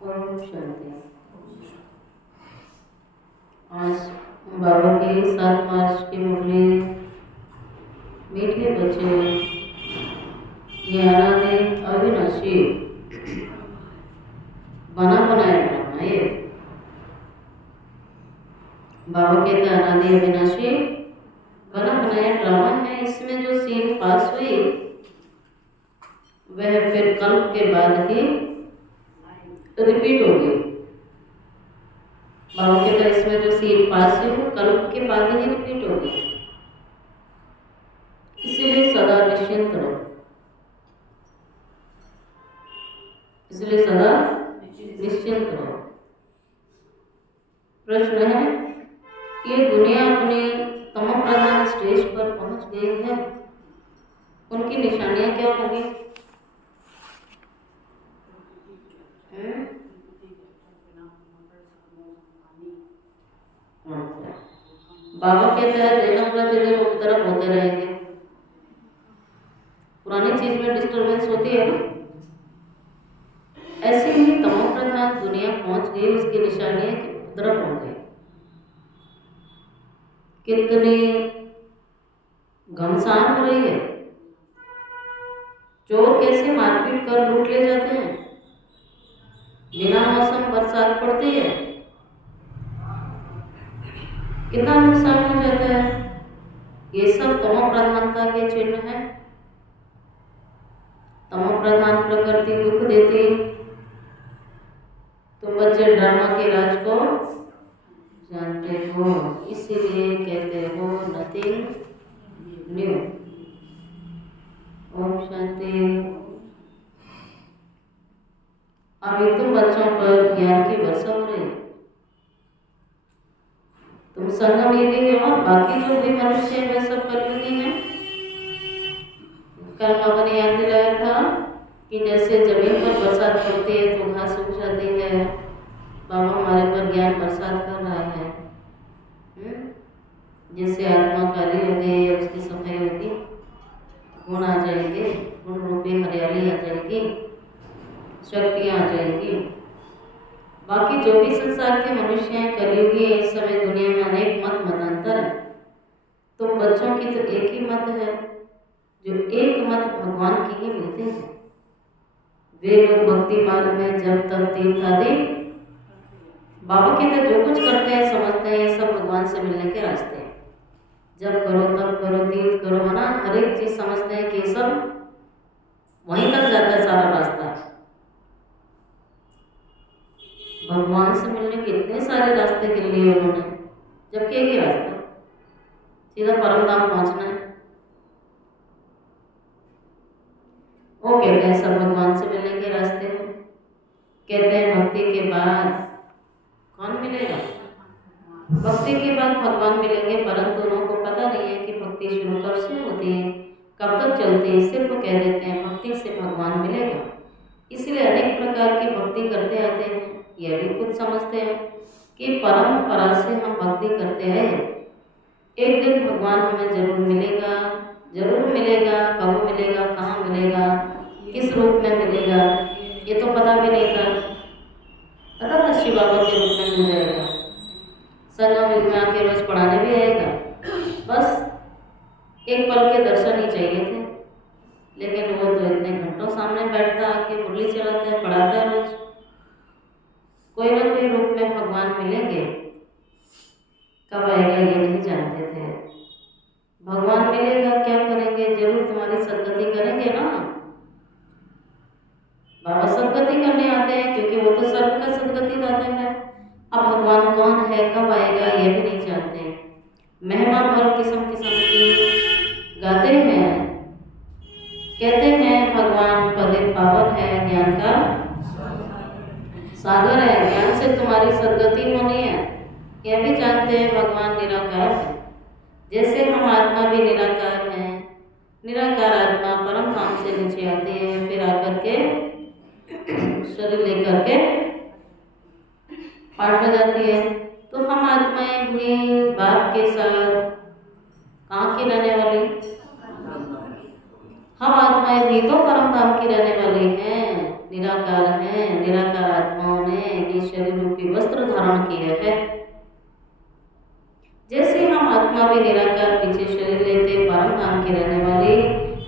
ओम शांति। आज बाबा की 7 मार्च की मुरली। मीठे बच्चे, ये अनादि अविनाशी बना बनाया ड्रामा। ये बाबा कहते हैं अनादि अविनाशी बना बनाया ड्रामा है। इसमें जो सीन पास हुई वह फिर कल्प के बाद ही रिपीट हो गई। बाबा कहते हैं इसमें जो सीन पास हुई वो कल्प के बाद ही रिपीट हो गई। इसीलिए सदा निश्चिंत रहो, इसलिए सदा निश्चिंत रहो। प्रश्न है, ये दुनिया अपनी तमो प्रधान स्टेज पर पहुंच गई है, उनकी निशानियां क्या होंगी? बाबा कहते हैं दिन प्रतिदिन उपद्रव होते रहेंगे। पुरानी चीज में डिस्टर्बेंस होती है ना, ऐसे ही तमो प्रधान दुनिया पहुंच गई, उसकी निशानियां उपद्रव होंगे। कितनी घमसान हो रही है, चोर कैसे मारपीट कर लूट ले जाते हैं, बिना मौसम बरसात पड़ती है, कितना नुकसान हो जाता है। ये सब तमो प्रधानता के चिन्ह है। तमो प्रधान प्रकृति दुख देती। तुम बच्चे ड्रामा के राज को जानते हो, इसीलिए कहते हो नथिंग न्यू। ओम शांति। अभी तुम बच्चों पर ज्ञान की वर्षा हो रही है। तुम संगम युगी हो, बाकी जो भी मनुष्य है वे सब कलयुगी हैं। कल बाबा ने याद दिलाया था कि जैसे जमीन पर बरसात पड़ती है तो घास सूख जाती है, बाबा हमारे पर ज्ञान बरसात कर रहा है। जैसे आत्मा काली हो गई, उसकी सफाई होगी, गुण आ जाएंगे, गुण रूपी हरियाली आ जाएगी, शक्तियाँ आ जाएंगी। बाकी जो भी संसार के मनुष्य हैं कलयुगी, इस समय दुनिया में अनेक मतांतर है। तुम बच्चों की तो एक ही मत है, जो एक मत भगवान की ही मिलती है। वे लोग भक्ति मार्ग में जब तक तीर्थ आदि बाबा कहते जो कुछ करते हैं समझते हैं ये सब भगवान से मिलने के रास्ते हैं। जब करो तब करो, तीर्थ करो, मना हर एक चीज समझते हैं कि सब वहीं तक जाता है, सारा रास्ता। भगवान से मिलने के इतने सारे रास्ते गिन लिए उन्होंने, जबकि एक ही रास्ता, सीधा परम धाम पहुंचना है। वो कहते हैं सब भगवान से मिलने के रास्ते हैं। कहते हैं भक्ति के बाद कौन मिलेगा? भक्ति के बाद भगवान मिलेंगे, परंतु उन्हों को पता नहीं है कि भक्ति शुरू कब से होती है, कब तक चलती है। सिर्फ कह देते हैं भक्ति से भगवान मिलेगा, इसलिए अनेक प्रकार की भक्ति करते आते हैं। यह भी खुद समझते हैं कि परंपरा से हम भक्ति करते आए, एक दिन भगवान हमें जरूर मिलेगा, जरूर मिलेगा। कब मिलेगा, कहाँ मिलेगा, किस रूप में मिलेगा, ये तो पता भी नहीं था। पता था शिव बाबा के रूप में मिल जाएगा, संगम युग में आके रोज पढ़ाने भी आएगा, बस एक पल के दर्शन ही चाहिए थे। लेकिन वो तो इतने घंटों सामने बैठता, आके मुरली चलाता है, पढ़ाता है रोज। कोई ना कोई रूप में भगवान मिलेंगे, कब आएगा ये नहीं जानते थे। भगवान मिलेगा, क्या करेंगे? जरूर तुम्हारी सदगति करेंगे ना। बाबा सदगति करने आते हैं, क्योंकि वो तो सर्व का सदगति दाता है। अब भगवान कौन है, कब आएगा, ये भी नहीं जानते। महिमा भर किस्म किस्म की गाते हैं, कहते हैं भगवान पदे पावन है, ज्ञान का सागर है, ज्ञान से तुम्हारी सदगति होनी है। यह भी जानते हैं भगवान निराकार है, जैसे हम आत्मा भी निराकार हैं। निराकार आत्मा परम धाम से नीचे आती है, फिर आकर के शरीर लेकर के पाठ बजाती है। तो हम आत्माएं भी बाप के साथ कहाँ की रहने वाली? हम आत्माएं भी तो परम धाम की रहने वाली हैं, निराकार निराकार हैं, निराकार आत्माओं ने ये शरीर रूपी वस्त्र धारण किया है। जैसे हम आत्मा भी निराकार पीछे शरीर लेते परम धाम की रहने वाली,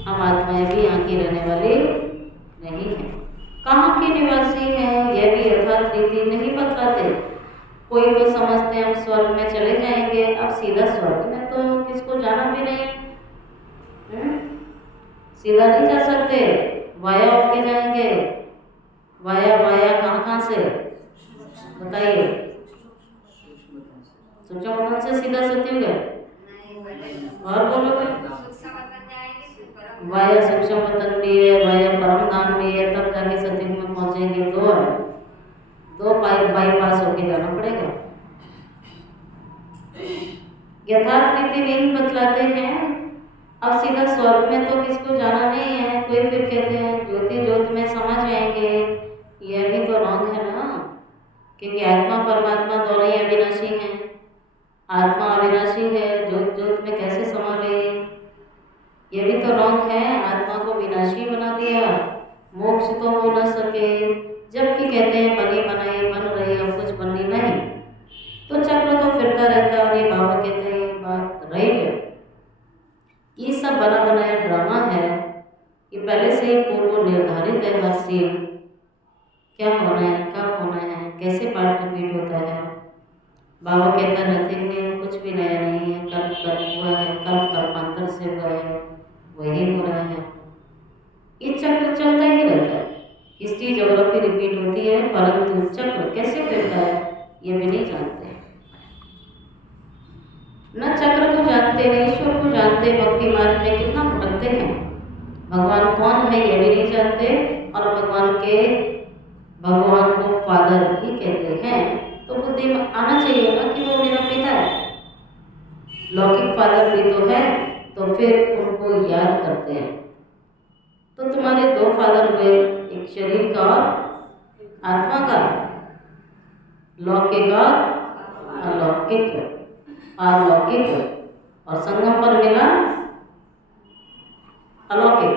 हम आत्माएं भी यहाँ की रहने वाली नहीं है। कहाँ के निवासी हैं यह भी यथार्थ रीति नहीं बतलाते। कोई तो समझते हम स्वर्ग में चले जाएंगे, अब सीधा स्वर्ग में तो किसको जाना भी नहीं, सीधा नहीं जा सकते, वाया होके जाएंगे। वाया वाया कहाँ से बताइए? सूक्ष्म वतन से सीधा सत्युग है और बोलोगे वाया सूक्ष्म वतन भी है, वाया परम धाम भी है, तब जाके सत्युग में पहुंचेंगे। दो बाईपास होके जाना पड़ेगा। यथार्थ रीति नहीं बतलाते हैं। अब सीधा स्वर्ग में तो किसको जाना नहीं है। कोई फिर कहते हैं ज्योति ज्योत में समा जाएंगे, यह भी तो रॉन्ग है ना, क्योंकि आत्मा परमात्मा दोनों ही अविनाशी हैं। आत्मा अविनाशी है, ज्योत ज्योत में कैसे समा गई, ये भी तो रॉन्ग है। आत्मा को विनाशी बना दिया, मोक्ष तो हो न सके, जबकि कहते हैं बनी बनाई बन रही, अब कुछ बननी नहीं, तो चक्र तो फिरता रहता है। बाबा कहते हैं ये बात राइट है, ये सब बना बनाया ड्रामा है, ये पहले से ही पूर्व निर्धारित है। हर सीन क्या होना है, कब होना है, कैसे पार्ट रिपीट होता है। बाबा कहता नथिंग है, कुछ भी नया नहीं है, कल कल हुआ है, कल कल्पांतर से हुआ है, वही हो रहा है। ये चक्र चलता ही रहता है। हिस्ट्री ज्योग्राफी रिपीट होती है, परंतु चक्र कैसे फिरता है ये भी नहीं जानते। न चक्र को जानते न ईश्वर को जानते, भक्ति मार्ग में कितना भटकते हैं। भगवान कौन है ये भी नहीं जानते, और भगवान को फादर ही कहते हैं। तो बुद्धि में आना चाहिए ना कि वो मेरा पिता है, लौकिक फादर भी तो है, तो फिर उनको याद करते हैं। तो तुम्हारे दो फादर हुए, एक शरीर का और आत्मा का, लौकिक और अलौकिक, अलौकिक और संगम पर मिला अलौकिक।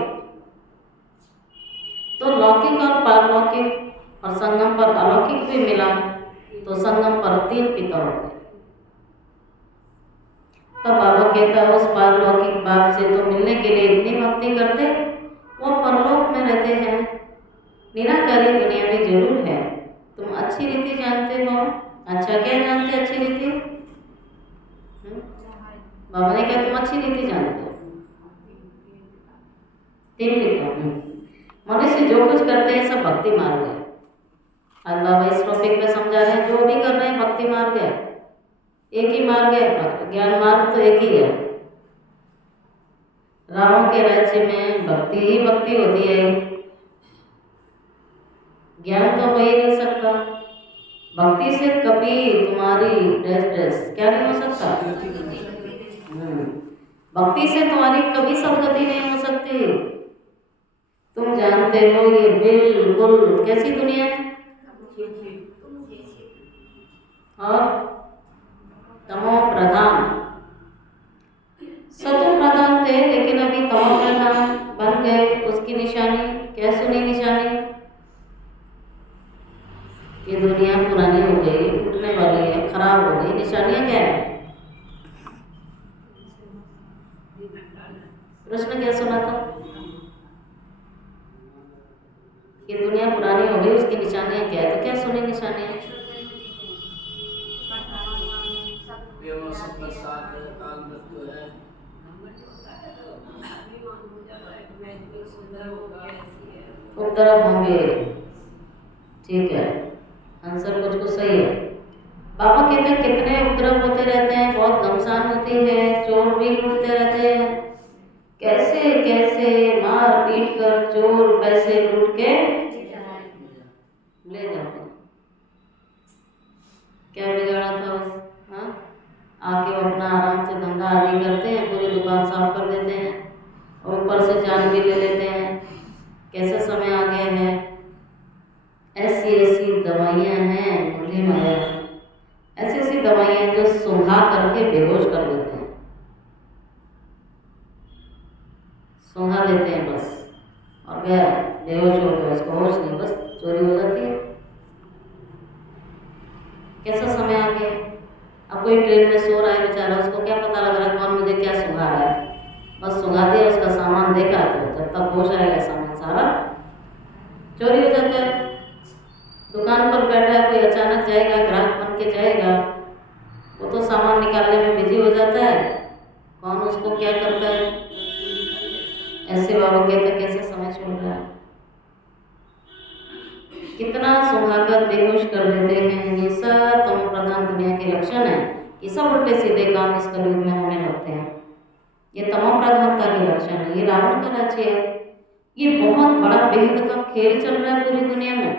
तो लौकिक और पारलौकिक और संगम पर अलौकिक भी मिला, तो संगम पर तीन पिता हो गए। तब बाबा कहता है उस पारलौकिक बाप से तो मिलने के लिए इतनी भक्ति करते, वो परलोक में रहते हैं। निराकारी दुनिया में जरूर है। तुम अच्छी रीति जानते हो, अच्छा क्या जानते अच्छी रीति? बाबा ने कहा तुम अच्छी रीति जानते हो, तीन रीति। मनुष्य जो कुछ करते हैं सब भक्ति मार्ग है। आज बाबा इस टॉपिक पे समझा रहे हैं, जो भी कर रहे हैं भक्ति मार्ग है, एक ही मार्ग है, ज्ञान मार्ग तो एक ही है। रामों के राज्य में भक्ति ही भक्ति होती है, ज्ञान तो हो ही नहीं सकता। भक्ति से कभी तुम्हारी डैश क्या नहीं हो सकता, भक्ति से तुम्हारी कभी सदगति नहीं हो सकती। तुम जानते हो ये बिल्कुल कैसी दुनिया है, और तमो प्रधान। सतो प्रधान थे लेकिन अभी तमो प्रधान बन गए। उसकी निशानी क्या सुनी? निशानी ये दुनिया पुरानी हो गई, टूटने वाली है, खराब हो गई। निशानियां क्या है? प्रश्न क्या सुना था? ये दुनिया पुरानी हो गई, उसकी निशानियां क्या है? तो क्या सुनी निशानियां? उपद्रव होंगे, ठीक है, आंसर कुछ कुछ सही है। बाबा कहते हैं कितने उपद्रव होते रहते हैं, बहुत घमसान होती है, चोर भी लूटते रहते हैं। कैसे कैसे मार पीट कर चोर पैसे लूट के ले जाते हैं। क्या बिगाड़ा था उस? हाँ, आके अपना आराम से धंधा आदि करते हैं, पूरी दुकान साफ कर देते हैं, और ऊपर से जान भी ले लेते हैं। कैसा समय आ गया है, ऐसी ऐसी दवाइयाँ हैं, भूली माया, ऐसी ऐसी दवाइयाँ जो सुंघा करके बेहोश कर देते हैं, सुंघा देते हैं बस, और गया बेहोश हो गया, उसको होश नहीं, बस चोरी हो जाती है। कैसा समय आ गया। अब कोई ट्रेन में सो रहा है बेचारा, उसको क्या पता लग रहा है कौन मुझे क्या सुंघा रहा है। बस सुंघा दिया, उसका सामान देखा, तो जब तक होश आएगा सामान सारा चोरी हो जाता है। दुकान पर बैठा है कोई, अचानक जाएगा, ग्राहक बन के जाएगा, वो तो सामान निकालने में बिजी हो जाता है, कौन उसको क्या करता है। ऐसे बाबा कहते कैसे समय चल रहा है, कितना सुहाकर बेहोश कर देते हैं। ये सब तमो प्रधान दुनिया के लक्षण है। ये सब उल्टे सीधे काम इस कलयुग में होने लगते हैं। ये तमो प्रधानता के लक्षण है। ये रावण का राज्य है। ये बहुत बड़ा बेहद का खेल चल रहा है पूरी दुनिया में।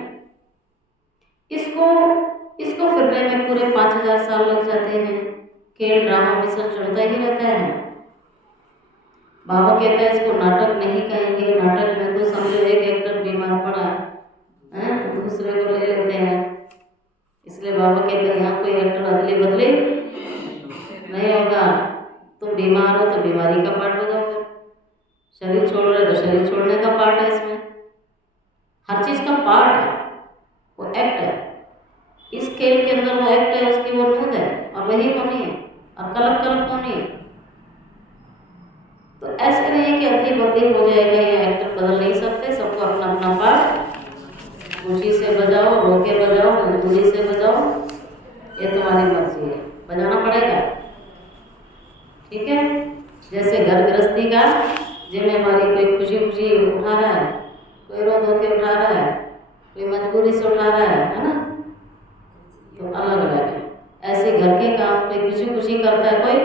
इसको इसको फिरने में पूरे 5000 साल लग जाते हैं। खेल ड्रामा में सब चलता ही रहता है। बाबा कहता है इसको नाटक नहीं कहेंगे। नाटक में तो समझो एक एक्टर बीमार पड़ा है तो दूसरे को ले लेते हैं। इसलिए बाबा कहते हैं यहाँ कोई एक्टर अदले बदले नहीं होगा। तुम बीमार हो तो बीमारी का पार्ट हो जाओगे, शरीर छोड़ रहे तो शरीर छोड़ने का पार्ट है। इसमें हर चीज का पार्ट है, वो एक्ट है। इस खेल के अंदर वो एक्ट है, उसकी वो नूद है और वही होनी है और कलप कलप होनी है। तो ऐसे नहीं कि अदली बदली हो जाएगा। ये एक्टर बदल नहीं सकते। सबको अपना अपना पार्ट खुशी से बजाओ, रो के बजाओ, मजबूरी से बजाओ, ये तुम्हारी मर्जी है, बजाना पड़ेगा। ठीक है। जैसे घर गृहस्थी का जिम्मेवारी कोई खुशी खुशी उठा रहा है, कोई रो धो के उठा रहा है, कोई मजबूरी से उठा रहा है ना, तो अलग अलग है। ऐसे घर के काम कोई खुशी खुशी करता है, कोई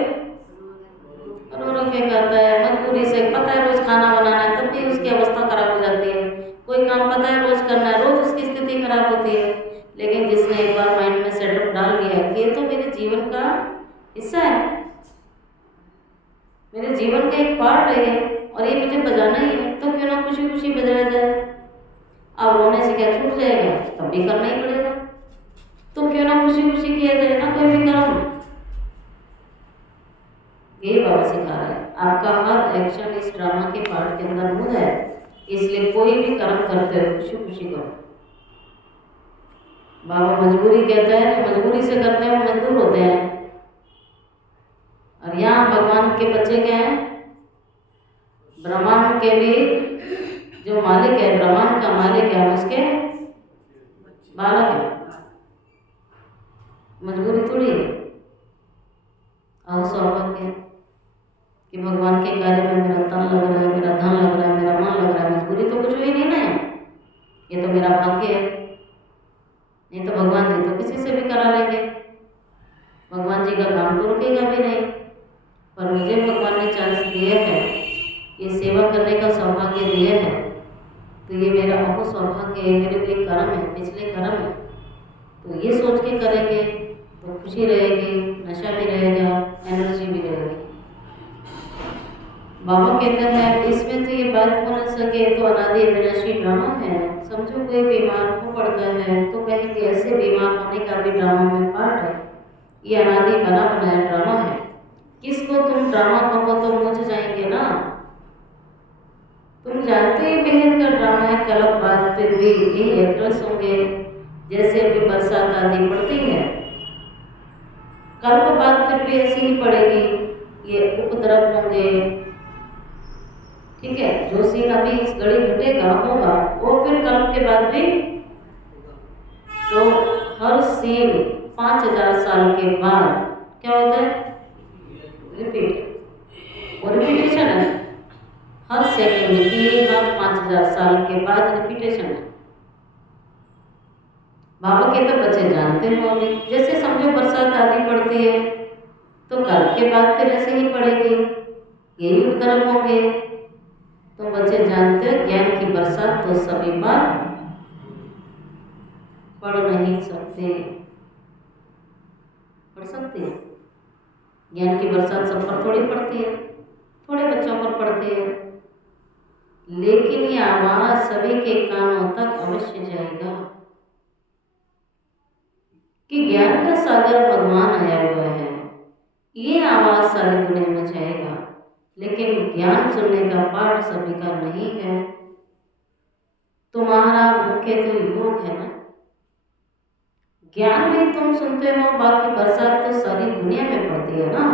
रो रो के करता है, मजबूरी से। पता है रोज खाना बनाना है तब भी उसकी अवस्था खराब हो जाती है। कोई काम पता है रोज करना है, रोज उसकी स्थिति खराब होती है। लेकिन जिसने एक बार माइंड में सेटअप डाल लिया कि ये तो मेरे जीवन का हिस्सा है, मेरे जीवन का एक पार्ट है और ये मुझे बजाना ही है, तो क्यों ना खुशी खुशी बजाया जाए। अब रोने से क्या छूट जाएगा, तब भी करना ही पड़ेगा। तो क्यों ना खुशी खुशी किया जाए ना कोई भी काम। ये बाबा सिखा रहा है। आपका हर एक्शन इस ड्रामा के पार्ट के अंदर मूल है। इसलिए कोई भी कर्म करते हो खुशी खुशी करो। बाबा मजबूरी कहता है तो मजबूरी से करते हैं, मजदूर होते हैं। और यहाँ भगवान के बच्चे क्या हैं, ब्रह्मांड के भी जो मालिक है, ब्रह्मांड का मालिक है, उसके बालक है। मजबूरी थोड़ी है। और सौभाग्य कि भगवान के कार्य में मेरा तन लग रहा है, मेरा धन लग रहा है, मेरा मन लग रहा है। मजबूरी तो कुछ हुई नहीं ना, ये तो मेरा भाग्य है। नहीं तो भगवान जी तो किसी से भी करा लेंगे, भगवान जी का काम तो रुकेगा भी नहीं। पर मुझे भगवान ने चांस दिया है, ये सेवा करने का सौभाग्य दिया है, तो ये मेरा अहो सौभाग्य है, मेरे कोई कर्म है, पिछले कर्म है। तो ये सोच के करेंगे तो खुशी रहेगी, नशा भी रहेगा, एनर्जी भी रहेगी। बाबा कहते हैं इसमें तो ये बात हो न सके तो अनादि अविनाशी ड्रामा है। समझो कोई बीमार हो पड़ता है तो कहेंगे ऐसे बीमार होने का भी ड्रामा में पार्ट है। ये अनादि बना बनाया ड्रामा है। किसको तुम ड्रामा कहो तो मुझ जाएंगे ना। तुम जानते ही बेहद का ड्रामा है, कलप बात फिर भी यही एक्ट्रेस होंगे। जैसे अभी बरसात आदि पड़ती है, कल्प बाद फिर भी ऐसी ही पड़ेगी, ये उपद्रव होंगे। ठीक है, जो सीन अभी इस घड़ी घटेगा होगा वो फिर कल्प के बाद भी। तो हर सीन 5000 साल के बाद क्या होता है, रिपीट। और रिपीटेशन है हर सेकंड की, हर 5000 साल के बाद रिपीटेशन है। बाबा के तो बच्चे जानते हो अभी। जैसे समझो बरसात आदि पड़ती है तो कल के बाद फिर ऐसे ही पड़ेगी, यही उपद्रव होंगे। तो बच्चे जानते हो ज्ञान की बरसात तो सभी बार पढ़ नहीं सकते, पढ़ सकते हैं। ज्ञान की बरसात सब पर थोड़ी पड़ती है, थोड़े बच्चों पर पड़ती है। लेकिन ये आवाज सभी के कानों तक अवश्य जाएगा कि ज्ञान का सागर भगवान आया हुआ है। ये आवाज सारी दुनिया में जाएगा। लेकिन ज्ञान सुनने का पाठ सभी का नहीं है। तुम्हारा मुख्य तो योग है ना। ज्ञान भी तुम सुनते हो, बाकी बरसात तो सारी दुनिया में पड़ती है ना।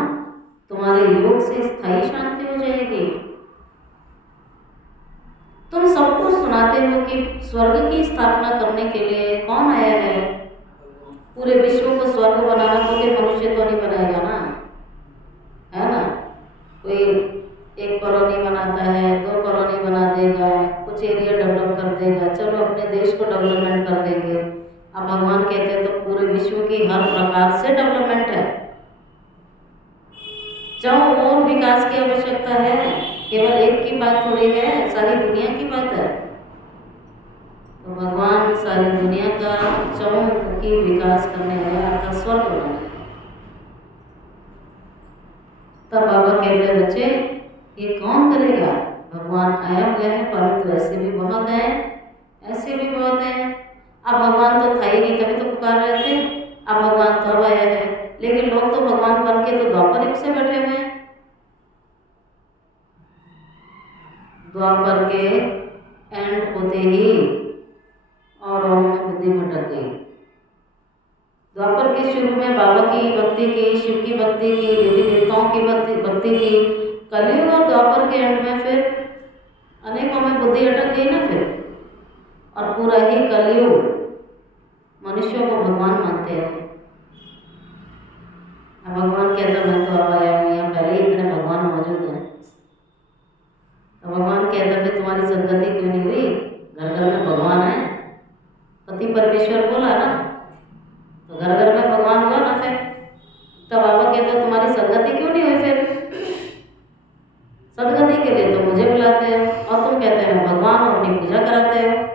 तुम्हारे योग से स्थायी शांति हो जाएगी। तुम सबको सुनाते हो कि स्वर्ग की स्थापना करने के लिए कौन आया है। पूरे विश्व को स्वर्ग बनाना तो कोई मनुष्य तो नहीं बनाएगा ना, है ना। कोई एक कॉलोनी बनाता है, 2 कॉलोनी बना देगा, कुछ एरिया डेवलप कर देगा, चलो अपने देश को डेवलपमेंट कर देंगे। अब भगवान कहते हैं तो पूरे विश्व की हर प्रकार से डेवलपमेंट है। चाहो और विकास की आवश्यकता है, केवल एक की बात थोड़ी है, सारी दुनिया की बात है। तो भगवान सारी दुनिया का चहुमुखी विकास करने आया, आपका स्वर्ग बनाने। तब बाबा कहते हैं बच्चे ये कौन करेगा। भगवान आया हुआ है, परंतु ऐसे भी बहुत हैं, ऐसे भी बहुत हैं। अब भगवान तो था ही नहीं, तभी तो पुकार रहे थे। अब भगवान तो अब आया है, लेकिन लोग तो भगवान बन के तो द्वापर युग से बैठे हुए हैं। द्वापर के एंड होते ही और में बुद्धि भटक गई। द्वापर के शुरू में बाबा की भक्ति की, शिव की भक्ति की, देवी देवताओं की भक्ति की। कलयुग और द्वापर के एंड में फिर अनेकों में बुद्धि अटक गई ना फिर। और पूरा ही कलयुग मनुष्यों को भगवान मानते हैं। भगवान कहता मैं तो अब आया हूँ, यहाँ पहले ही इतने भगवान मौजूद हैं। तो भगवान कहता फिर तुम्हारी संगति क्यों नहीं हुई। घर घर में भगवान है, पति परमेश्वर बोला ना, तो घर घर में भगवान हुआ ना फिर। तब बाबा कहते तुम्हारी संगति क्यों नहीं हुई फिर। सदगति के लिए तो मुझे बुलाते हो और तुम कहते हो भगवान और अपनी पूजा कराते हो।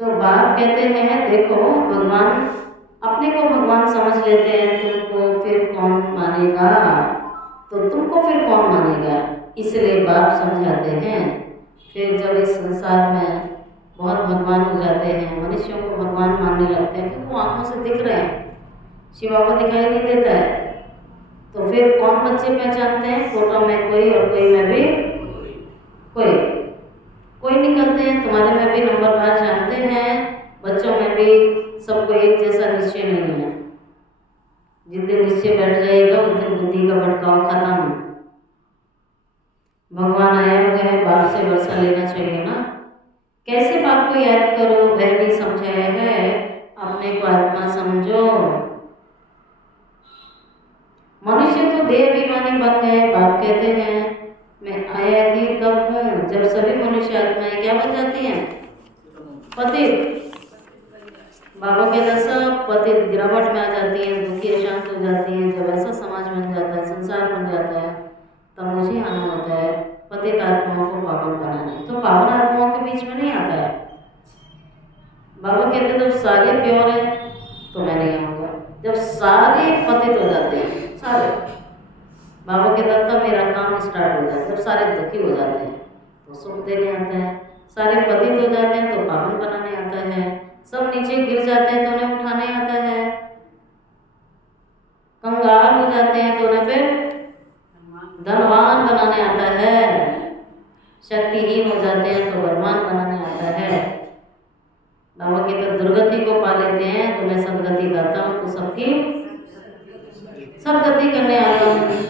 तो बाप कहते हैं देखो भगवान अपने को भगवान समझ लेते हैं, तुमको फिर कौन मानेगा। तो तुमको फिर कौन मानेगा, इसलिए बाप समझाते हैं। फिर जब इस संसार में बहुत भगवान हो जाते हैं, मनुष्यों को भगवान मानने लगते हैं क्योंकि वो आंखों से दिख रहे हैं, शिव बाबा दिखाई नहीं देता है। तो फिर कौन बच्चे पहचानते हैं, फोटो में कोई और कोई में भी कोई निकलते हैं। तुम्हारे में भी नंबर बार जानते हैं, बच्चों में भी सबको एक जैसा निश्चय नहीं है। जिस दिन निश्चय बैठ जाएगा उस दिन बुद्धि का भटकाव खत्म। भगवान आया हुआ है, बाप से वर्षा लेना चाहिए ना। कैसे बाप को याद करो, वह भी समझाया है, अपने को आत्मा समझो। मनुष्य तो देह अभिमानी बन गए। बाप कहते हैं मैं आया ही तब हूँ जब सभी मनुष्य आत्माएं क्या बन जाती हैं, पतित। बाबा कहते सब पतित गिरावट में आ जाती है, दुखी अशांत हो जाती है। जब ऐसा समाज बन जाता है, संसार बन जाता है, तब मुझे आना होता है पतित आत्माओं को पावन बनाने। तो पावन आत्माओं के बीच में नहीं आता है। बाबा कहते जब सारे प्योर है तो मैं नहीं आऊँगा। जब सारे पतित हो जाते हैं, सारे, बाबा कहता तब मेरा काम स्टार्ट हो जाता है। जब सारे दुखी हो जाते हैं तो सुख देने आता है, सारे पतित हो जाते हैं तो पावन बनाने आता है, सब नीचे गिर जाते हैं तो उन्हें उठाने आता है, कंगाल हो जाते हैं तो उन्हें फिर धनवान बनाने आता है, शक्तिहीन हो जाते हैं तो बलवान बनाने आता है। बाबा कहते दुर्गति को पा लेते हैं तो मैं सदगति गाता हूँ, तो सबकी सदगति करने आता हूँ।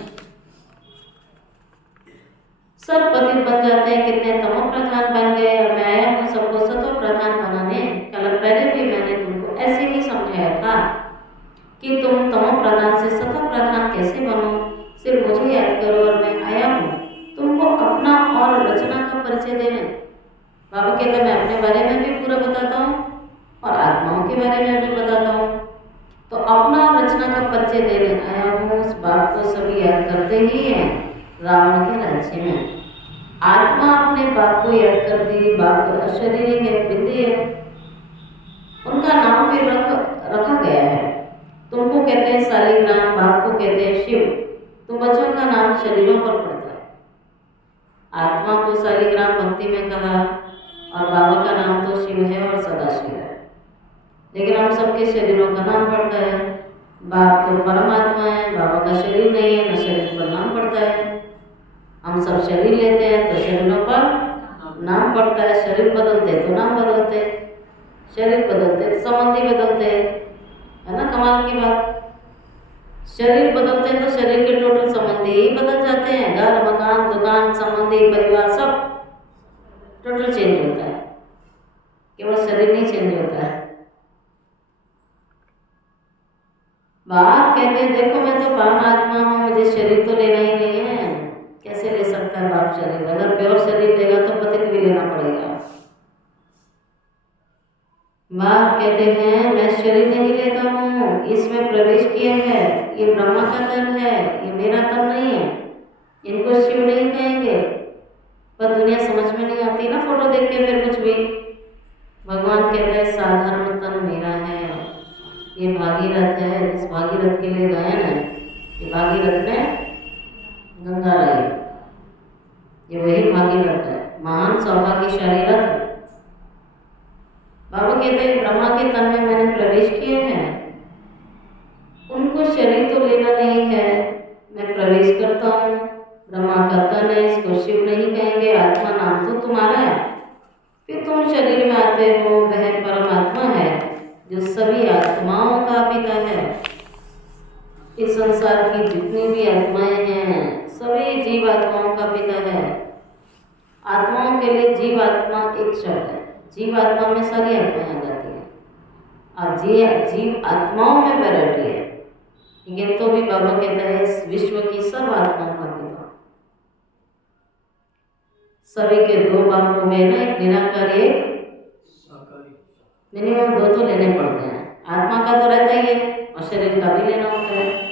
सब पतित बन जाते हैं, कितने तमो प्रधान बन गए। और मैं आया हूँ सबको सतो प्रधान बनाने। कल पहले भी मैंने तुमको ऐसे ही समझाया था कि तुम तमो प्रधान से सतो प्रधान कैसे बनो, सिर्फ मुझे याद करो और मैं आया हूँ तुमको अपना और रचना का परिचय देने। बाबा कहते मैं अपने बारे में भी पूरा बताता हूँ और आत्माओं के बारे में भी बताता हूँ। तो अपना रचना का परिचय देने आया हूँ। उस बात को सभी याद करते ही हैं रावण के राज्य में। आत्मा अपने बाप को याद करती, बाप तो अशरीरी है, बिंदी है, उनका नाम फिर रखा गया है। तुमको कहते हैं शालिग्राम, बाप को कहते हैं शिव। तुम बच्चों का नाम शरीरों पर पड़ता है। आत्मा को शालिग्राम भक्ति में कहा और बाबा का नाम तो शिव है और सदाशिव है, लेकिन हम सबके शरीरों का नाम पड़ता है। बाप तो परमात्मा है, बाबा का शरीर नहीं है, न शरीर पर नाम पड़ता है। हम सब शरीर लेते हैं तो शरीरों पर नाम पड़ता है। शरीर बदलते तो नाम बदलते, शरीर बदलते तो संबंधी बदलते, है ना कमाल की बात। शरीर बदलते हैं तो शरीर के टोटल संबंधी ही बदल जाते हैं। घर मकान दुकान संबंधी परिवार सब टोटल चेंज होता है, केवल शरीर नहीं चेंज होता है। बाप कहते हैं देखो मैं तो परमात्मा हूँ, मुझे शरीर तो लेना ही नहीं है। कैसे ले सकता है बाप शरीर? अगर प्योर शरीर लेगा तो पतित भी लेना पड़ेगा। बाप कहते हैं मैं शरीर नहीं लेता हूँ, इसमें प्रवेश किया है, ये ब्रह्मा का तन है, ये मेरा तन नहीं है। इनको शिव नहीं कहेंगे, पर दुनिया समझ में नहीं आती ना फोटो देख के फिर कुछ भी। भगवान कहते हैं साधारण तन मेरा है, ये भागीरथ है, जिस भागीरथ के लिए गायन है, ये भागीरथ में गंगा लाई, ये वही भागीरथ है, महान सौभाग्यशाली रथ। बाबा कहते हैं ब्रह्मा के तन में मैंने प्रवेश किया है, उनको शरीर तो लेना नहीं है, मैं प्रवेश करता हूँ। ब्रह्मा का तन है, इसको शिव नहीं कहेंगे, आत्मा नाम तो तुम्हारा है। फिर तुम शरीर में आते हो, वह परमात्मा है जो सभी आत्माओं का पिता है। इस संसार की जितनी भी आत्माएं हैं सभी जीव आत्माओं का पिता है। आत्माओं के लिए जीव आत्मा एक शब्द है, जीव आत्मा में सारी आत्माएं आ जाती हैं, और जीव आत्माओं में वैरायटी है। लेकिन तो भी बाबा कहता है इस विश्व की सब आत्माओं का पिता। सभी के दो बाप हो गए ना, एक निराकारी एक मिनिमम दो तो लेने पड़ते हैं। आत्मा का तो रहता ही है और शरीर का भी लेना होता है।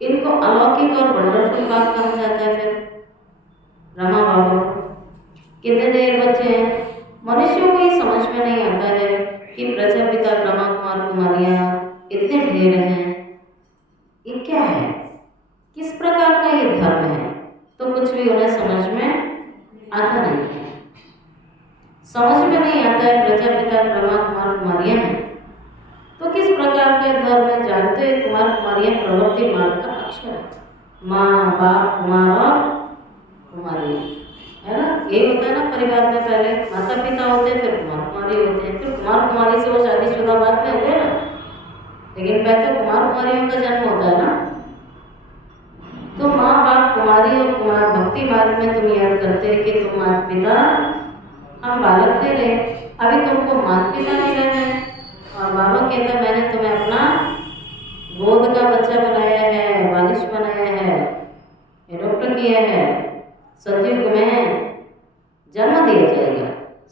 इनको अलौकिक और वंडरफुल बात कहा जाता है। फिर रमा बाबा कितने देर बच्चे हैं, मनुष्यों को ये समझ में नहीं आता है कि प्रजापिता ब्रह्मा कुमार कुमारियाँ इतने ढेर हैं, ये क्या है, किस प्रकार का ये धर्म है। तो कुछ भी उन्हें समझ में आता नहीं है। समझ में नहीं आता है प्रजापिता ब्रह्मा कुमार कुमारियाँ हैं तो किस प्रकार के धर्म है। जानते हैं कुमार कुमारियाँ प्रवृत्ति मार्ग का अक्षर है, माँ बाप कुमार और कुमारी, है ना। यही होता है ना परिवार में, पहले माता पिता होते हैं, फिर कुमार कुमारी होते हैं, फिर कुमार कुमारी से वो शादीशुदा बाद में हुए ना, लेकिन पहले तो कुमार कुमारियों का जन्म होता है ना। तो माँ बाप कुमारी और कुमार भक्ति मार्ग में तुम याद करते हैं कि तुम माता पिता हम बालक थे रे, अभी तुमको माता पिता मिले हैं। और बाबा कहता मैंने तुम्हें अपना गोद का बच्चा बनाया है, बालिश बनाया है, एडॉप्ट किया है। सतयुग में जन्म दिया जाएगा,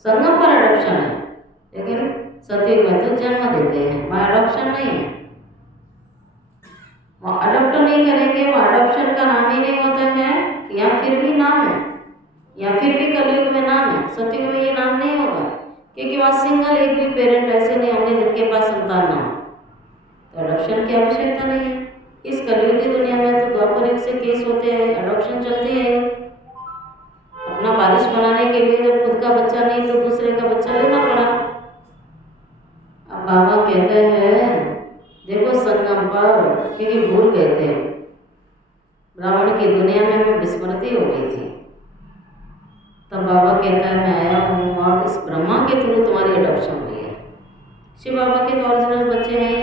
संगम पर एडॉप्शन है, लेकिन सतयुग में तो जन्म देते हैं, वहाँ एडॉप्शन नहीं है। वो अडॉप्ट नहीं करेंगे, वो अडॉप्शन का नाम ही नहीं होता है, या फिर भी नाम है, या फिर भी कलयुग में नाम है। सतयुग में ये नाम नहीं होगा, क्योंकि वहाँ सिंगल एक भी पेरेंट ऐसे नहीं होंगे जिनके पास संतान ना हो, तो अडॉप्शन की आवश्यकता नहीं है। इस कलयुग की दुनिया में तो द्वापर युग से केस होते हैं, अडॉप्शन चलती है। अपना बारिश बनाने के लिए जब खुद का बच्चा नहीं तो दूसरे का बच्चा लेना पड़ा। अब बाबा कहते हैं देखो संगम पर, क्योंकि भूल गए थे, ब्राह्मण की दुनिया में मैं विस्मृति हो गई थी, तब बाबा कहता है मैं आया हूँ और इस ब्रह्मा के थ्रू तुम्हारी अडॉप्शन हुई है। शिव बाबा के तो ओरिजिनल बच्चे हैं ही,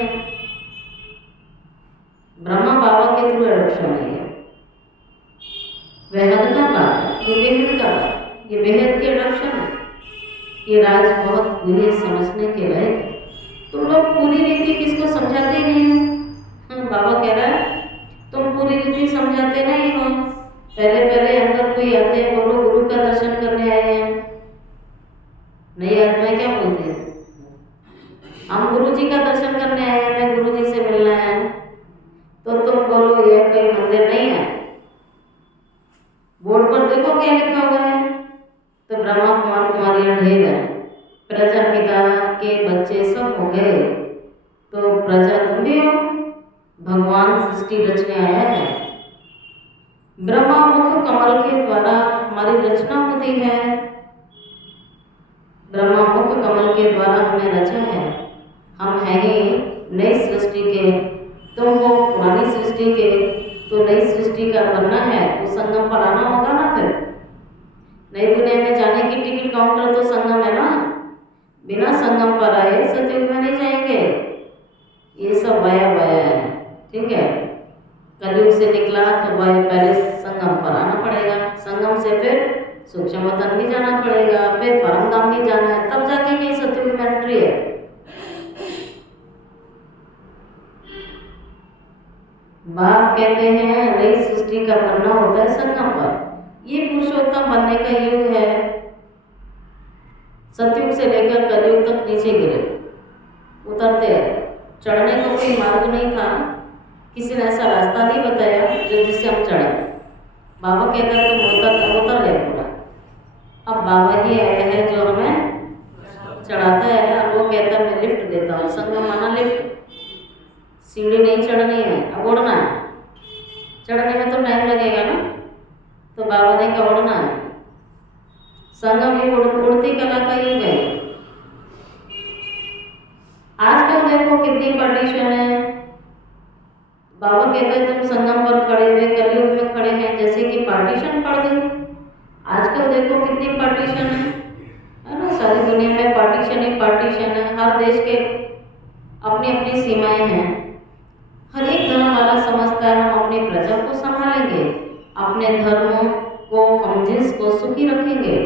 ब्रह्मा बाबा के थ्रू अडॉप्शन हुई है। बेहद का बात, ये बेहद का बात, ये बेहद की अडॉप्शन है। ये राज बहुत बुरे समझने के लायक है। तुम लोग पूरी रीति किसको समझाते ही नहीं हो। बाबा कह रहा है तुम पूरी रीति समझाते नहीं हो। पहले पहले अंदर कोई आते हैं, बोलो गुरु का दर्शन करने आए हैं, नई आत्माएं क्या बोलते हैं, हम गुरु जी का दर्शन करने आए हैं, मैं गुरु जी से मिलना है। तो तुम बोलो ये कोई मंदिर नहीं है, बोर्ड पर देखो क्या लिखा हुआ है। तो ब्रह्मा कुमार कुमारियाँ ढेर है, प्रजापिता के बच्चे सब हो गए, तो प्रजा तुम भी हो। भगवान सृष्टि रचने आया है, ब्रह्मा मुख कमल के द्वारा हमारी रचना होती है। ब्रह्मा मुख कमल के द्वारा हमें रचा है, हम हैं ही नई सृष्टि के तुम हो पुरानी सृष्टि के, तो नई सृष्टि का बनना है तो संगम पर आना होगा ना। फिर नई दुनिया में जाने की टिकट काउंटर तो संगम है ना। बिना संगम पर आए सतयुग में नहीं जाएंगे। ये सब वाया वाया है, ठीक है। कलयुग से निकला तो पहले संगम पर आना पड़ेगा, संगम से फिर सूक्ष्म वतन भी जाना पड़ेगा, फिर परमधाम भी जाना है, तब जाके कहीं सतयुग में एंट्री है। बाप कहते हैं नई सृष्टि का बनना होता है संगम पर। ये पुरुषोत्तम बनने का युग है। सतयुग से लेकर कलयुग तक नीचे गिरे उतरते हैं। चढ़ने का कोई मार्ग नहीं था, किसी ने ऐसा रास्ता नहीं बताया जो जिससे हम चढ़े। बाबा कहता तो उतर गए पूरा। अब बाबा ही आया है जो हमें चढ़ाता है, और वो कहता है मैं लिफ्ट देता हूँ। संगम माना लिफ्ट, सीढ़ी नहीं चढ़नी है, अब उड़ना है। चढ़ने में तो टाइम लगेगा ना, तो बाबा ने कहा उड़ना है। संगम ही उड़ती कला का युग है। आजकल देखो कितनी पार्टीशन है। बाबा कहते हैं तुम संगम पर खड़े हुए कलयुग में खड़े हैं, जैसे कि पार्टीशन पड़ गई। आजकल देखो कितनी पार्टीशन है ना। सारी दुनिया में पार्टीशन ही पार्टीशन है। हर देश के अपनी अपनी सीमाएं हैं। हर एक धर्म वाला समझता है हम अपनी प्रजा को संभालेंगे, अपने धर्म को हम जिस को सुखी रखेंगे।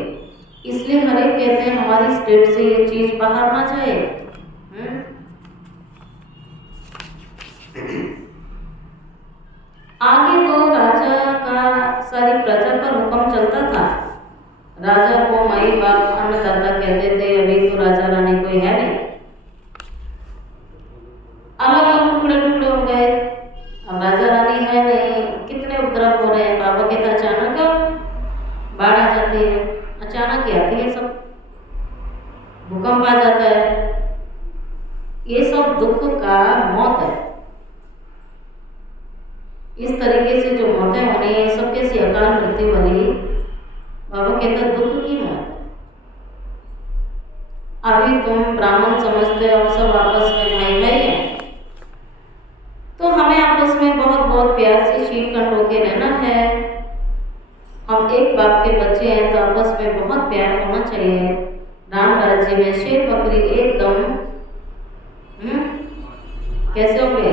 इसलिए हर एक कहते हैं हमारी स्टेट से ये चीज बाहर ना जाए। आगे तो राजा का सारी प्रजा पर हुक्म चलता था। राजा को माई बाप अन्नदाता कहते थे। अभी तो राजा रानी कोई है नहीं, अलग अलग टुकड़े टुकड़े हो गए। अब राजा रानी है नहीं, कितने उपद्रव हो रहे हैं। बाबा कहता अचानक बाढ़ आ जाती है, अचानक ही आती है, सब भूकंप आ जाता है। ये सब दुख का मौत है। इस तरीके से जो मौतें होनी है सब कैसी अकाल मृत्यु वाली। बाबा कहता दुख की मौत है। अभी तुम ब्राह्मण समझते हो सब आपस में भाई भाई है, तो हमें आपस में बहुत बहुत प्यार से शीलखंड होके रहना है। हम एक बाप के बच्चे हैं तो आपस में बहुत प्यार होना चाहिए। राम राज्य में शेर बकरी एकदम कैसे होंगे।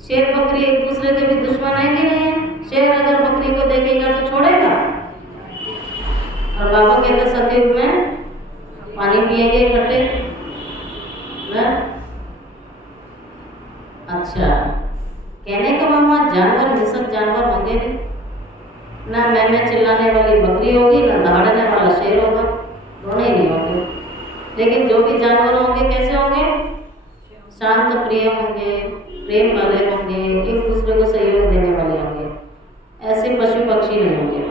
शेर बकरी एक दूसरे के भी दुश्मन है कि नहीं है। शेर अगर बकरी को देखेगा तो छोड़ेगा। और बाबा कहते सतयुग में पानी पिएंगे इकट्ठे ना। अच्छा, कहने का मामा जानवर हिंसक जानवर होंगे नहीं ना। मैं चिल्लाने वाली बकरी होगी ना दहाड़ने वाला शेर होगा, दोनों ही नहीं होंगे। लेकिन जो भी जानवर होंगे कैसे होंगे, शांत प्रिय होंगे, प्रेम वाले होंगे, एक दूसरे को सहयोग देने वाले होंगे। ऐसे पशु पक्षी नहीं होंगे।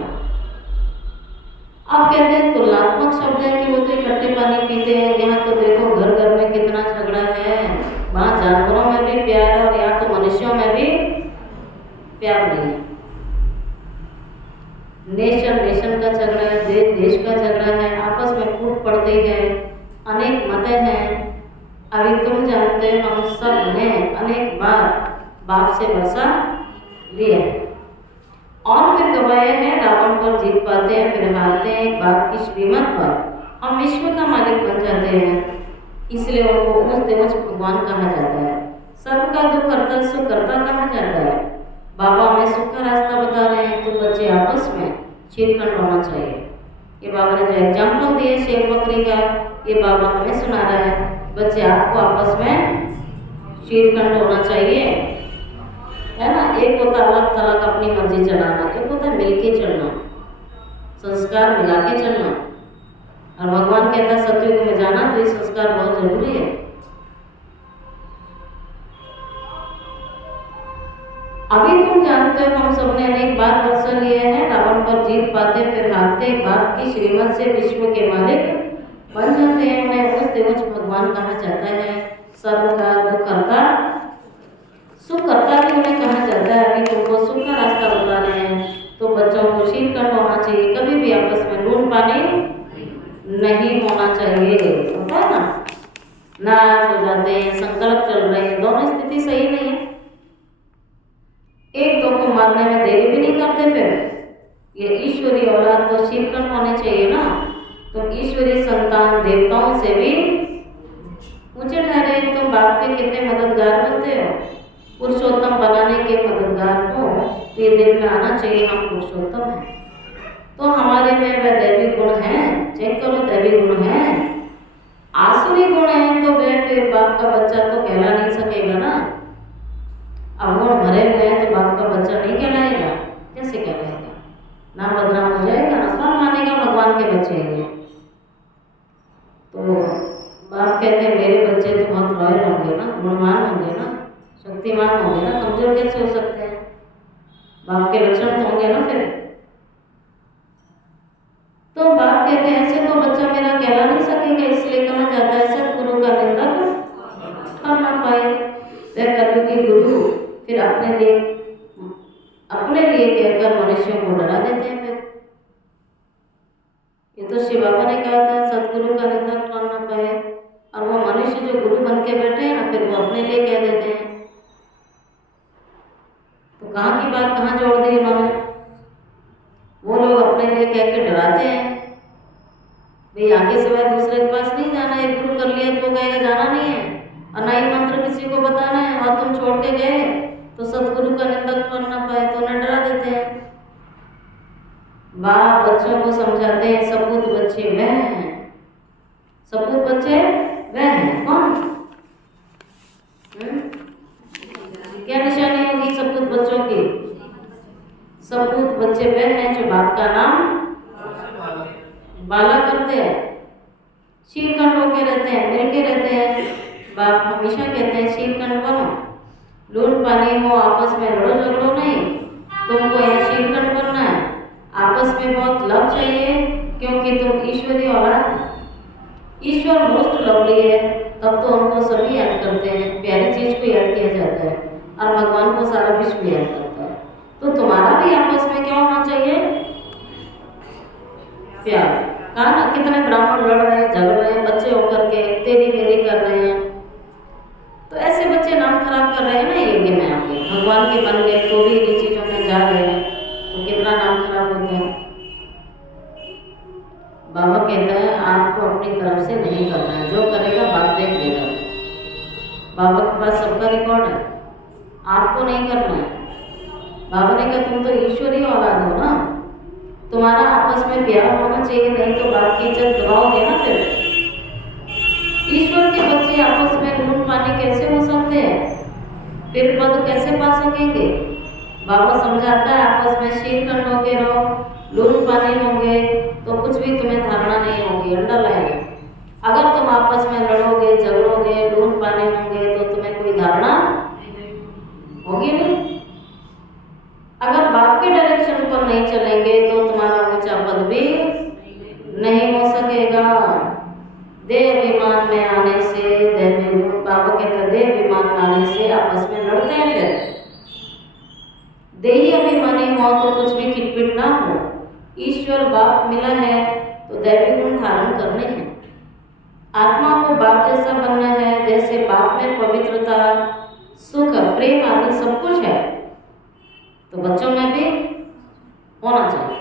अब कहते हैं तुलनात्मक शब्द है कि वो तो इकट्ठे पानी पीते हैं। यहाँ तो देखो घर घर में कितना झगड़ा है। वहाँ जानवरों में भी प्यार है और यहाँ तो मनुष्यों में भी प्यार नहीं है। नेशन नेशन का झगड़ा है, देश देश का झगड़ा है, आपस में फूट पड़ती है, अनेक मतें हैं। अभी तुम जानते हो हम सब ने अनेक बार बाप से वर्षा लिया और फिर गवाए हैं। रावण पर जीत पाते हैं, फिर हारते हैं। एक बाप की श्रीमत पर हम विश्व का मालिक बन जाते हैं। इसलिए उनको ऊंच भगवान कहा जाता है। सबका दुख हरता सुख करता कहा जाता है। बाबा हमें सुख का रास्ता बता रहे हैं, तो बच्चे आपस में शीलखंड होना चाहिए। ये बाबा ने जो एग्जाम्पल दिए शेर बकरी का, ये बाबा हमें सुना रहा है। बच्चे आपको आपस में शीलखंड होना चाहिए, है ना। एक होता अलग थलग अपनी मर्जी चलाना, एक होता मिलके चलना, संस्कार मिला के चलना। और भगवान कहता है सतयुग में जाना तो ये संस्कार बहुत जरूरी है। अभी तुम जानते हो हम सबने अनेक बार वर्षा लिए हैं। रावण पर जीत पाते फिर हारते, बाप की श्रीमत से विश्व के मालिक बन जाते हैं। उन्हें उच्च भगवान कहा जाता है। सबका दुख करता सुख करता भी उन्हें कहा जाता है। अभी तुमको सुख का रास्ता बता रहे हैं, तो बच्चों को शीलखंड होना चाहिए। कभी भी आपस में लूट पानी नहीं होना चाहिए, होता है ना। नाराज हो जाते हैं, संकल्प चल रहे हैं, दोनों स्थिति सही नहीं है। एक दो को मारने में देरी भी नहीं करते। फिर ये ईश्वरीय औलाद तो शीलकंठ होने चाहिए ना। तो ईश्वरीय संतान देवताओं से भी ऊंचे ठहरे। तुम बाप के कितने मददगार बनते हो। पुरुषोत्तम बनाने के मददगार को तो ये दिल में आना चाहिए हम पुरुषोत्तम हैं। तो हमारे में वह दैवी गुण है। चेक करो, दैवी गुण है। आसुरी गुण है तो वह फिर बाप का बच्चा तो कहला नहीं सकेगा ना। अब गुण भरे हुए हैं तो बाप का बच्चा नहीं कहलाएगा, कैसे कहलाएगा? ना बदनाम हो जाएगा, ना कौन मानेगा भगवान के बच्चे हैं। तो बाप कहते हैं मेरे बच्चे तो बहुत रॉयल होंगे ना, गुणवान होंगे ना, शक्तिमान होंगे ना, कमजोर कैसे हो सकते हैं? बाप के लक्षण तो होंगे ना फिर। तो बाप कहते हैं ऐसे तो बच्चा मेरा कहला नहीं सकेगा, इसलिए कहा जाता है सतगुरु का निंदक कर ना पाए। वह कलयुगी गुरु फिर अपने लिए कहकर मनुष्यों को डरा देते हैं। फिर ये तो शिव बाबा ने कहा था सतगुरु का निंदक कर ना पाए, और वो मनुष्य जो गुरु बन के बैठे हैं ना, फिर वो अपने लिए कह देते हैं। तो कहाँ की बात कहाँ जोड़ दी उन्होंने। वो लोग अपने लिए कह के डराते हैं, भाई आगे सिवाय दूसरे के पास नहीं जाना है। गुरु कर लिया तो कहेगा जाना नहीं है, और ना ही मंत्र किसी को बताना है, और तुम छोड़ के गए तो सतगुरु का निंदक कर ना पाए, तो उन्हें डरा देते हैं। बाप बच्चों को समझाते हैं सपूत बच्चे वह हैं। सपूत बच्चे वह हैं कौन? क्या निशानी होगी सपूत बच्चों की? सपूत बच्चे वह हैं जो बाप का नाम बाला करते हैं, शीलखंड होके रहते हैं, मिलके रहते हैं। बाप हमेशा कहते हैं शीलखंड बनो, लूट पानी हो, आपस में लड़ो झगड़ो नहीं, तुमको यह शीलखंड बनना है। आपस में बहुत लव चाहिए, क्योंकि तुम ईश्वरीय औलाद। ईश्वर मोस्ट लवली है, तब तो उनको सभी याद करते हैं, प्यारी चीज को याद किया जाता है, और भगवान को सारा विश्व याद करता है। तो तुम्हारा भी आपस में क्या होना चाहिए? प्यार। कहा ना कितने ब्राह्मण लड़ रहे हैं, झगड़ रहे हैं, बच्चे होकर के तेरी मेरी कर रहे हैं। तो ऐसे बच्चे नाम खराब कर रहे हैं ना यज्ञ में आके, भगवान के बन गए तो भी इन चीजों में जा रहे हैं, तो कितना नाम खराब होता है। बाबा कहता है आपको अपनी तरफ से नहीं करना है, जो करेगा बाप देख लेगा। बाबा के पास सबका रिकॉर्ड है, आपको नहीं करना है। बाबा ने कहा तुम तो ईश्वरीय औलाद हो ना, तुम्हारा आपस में प्यार होना चाहिए, नहीं तो बाप की इज्जत गवाओगे ना। फिर ईश्वर के बच्चे आपस में लूट पानी कैसे हो सकते हैं? फिर पद कैसे पा सकेंगे? बाबा समझाता है आपस में शीलखंड होके रहो, लूट पानी होंगे तो कुछ भी तुम्हें धारणा नहीं होगी, अंडा लाएगा। अगर तुम आपस में लड़ोगे झगड़ोगे लूट पानी होंगे तो तुम्हें कोई धारणा होगी नहीं। अगर बाप के डायरेक्शन पर नहीं चलेंगे तो तुम्हारा ऊंचा पद भी नहीं हो सकेगा। देह अभिमान में आने से बाबा कहते देह अभिमान में आने से आपस में लड़ते हैं। फिर देही अभिमानी हो तो कुछ भी खिटपिट ना हो। ईश्वर बाप मिला है तो दैवी गुण धारण करने हैं। आत्मा को बाप जैसा बनना है, जैसे बाप में पवित्रता सुख प्रेम आदि सब कुछ है, तो बच्चों में भी होना चाहिए।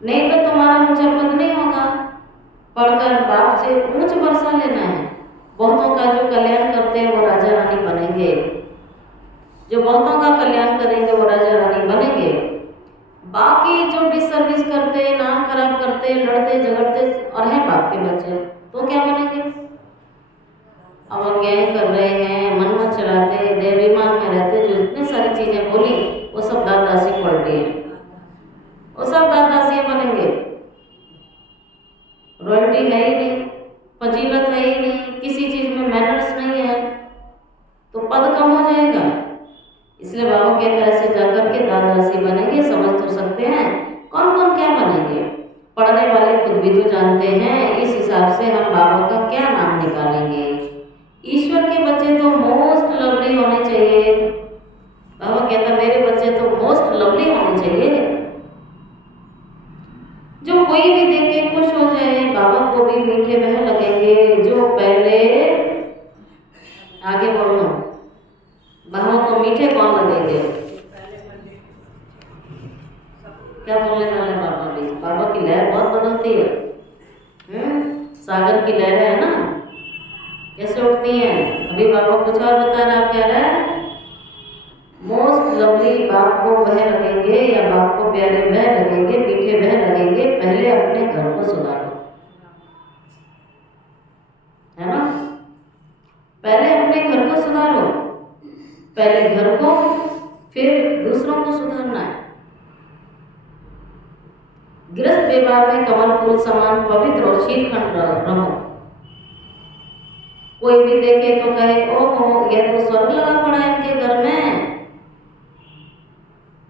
नहीं तो तुम्हारा ऊंचा पद नहीं होगा। पढ़कर बाप से ऊंच वर्षा लेना है। बहुतों का जो कल्याण करते हैं वो राजा रानी बनेंगे, जो बहुतों का कल्याण करेंगे वो राजा रानी बनेंगे। बाकी जो डिसर्विस करते, नाम खराब करते, लड़ते झगड़ते और हैं बाप के बच्चे, तो क्या बनेंगे? अवज्ञाएं कर रहे हैं, मन मत चलाते, देवाभिमान में रहते, जो इतनी सारी चीजें बोली वो सब दास दासी पलटी है, वो सब दास दासियां बनेंगे। रॉयल्टी है ही नहीं, फजीलत है ही नहीं, किसी चीज में मैनर्स नहीं है, तो पद कम हो जाएगा। इसलिए बाबा कहते हैं ऐसे जाकर के दास दासी बनेंगे। समझ तो सकते हैं कौन कौन क्या बनेंगे, पढ़ने वाले खुद भी तो जानते हैं। इस हिसाब से हम बाबा का क्या नाम निकालेंगे। ईश्वर के बच्चे तो मोस्ट लवली होने चाहिए। बाबा कहता मेरे बच्चे तो मोस्ट लवली होने चाहिए, जो कोई भी देख के खुश हो जाए, बाबा को भी मीठे वह लगेंगे। जो पहले आगे बोलो, बाबा को मीठे कौन लगेंगे? क्या बोलने वाले बाबा भी? बाबा की लहर बहुत बदलती है। सागर की लहरें है ना, कैसे उठती हैं। अभी बाबा कुछ और बता रहे, आप कह रहे हैं मोस्ट लवली बाप को वह लगेंगे या बाप को प्यारे वह लगेंगे, मीठे वह लगेंगे, पहले अपने घर को सुधारो, है ना। पहले अपने घर को सुधारो, पहले घर को, फिर दूसरों को सुधारना है। गृहस्थ व्यवहार में कमल फूल समान पवित्र और शीलखंड रहो। कोई भी देखे तो कहे ओहो यह तो स्वर्ग लगा पड़ा है इनके घर में।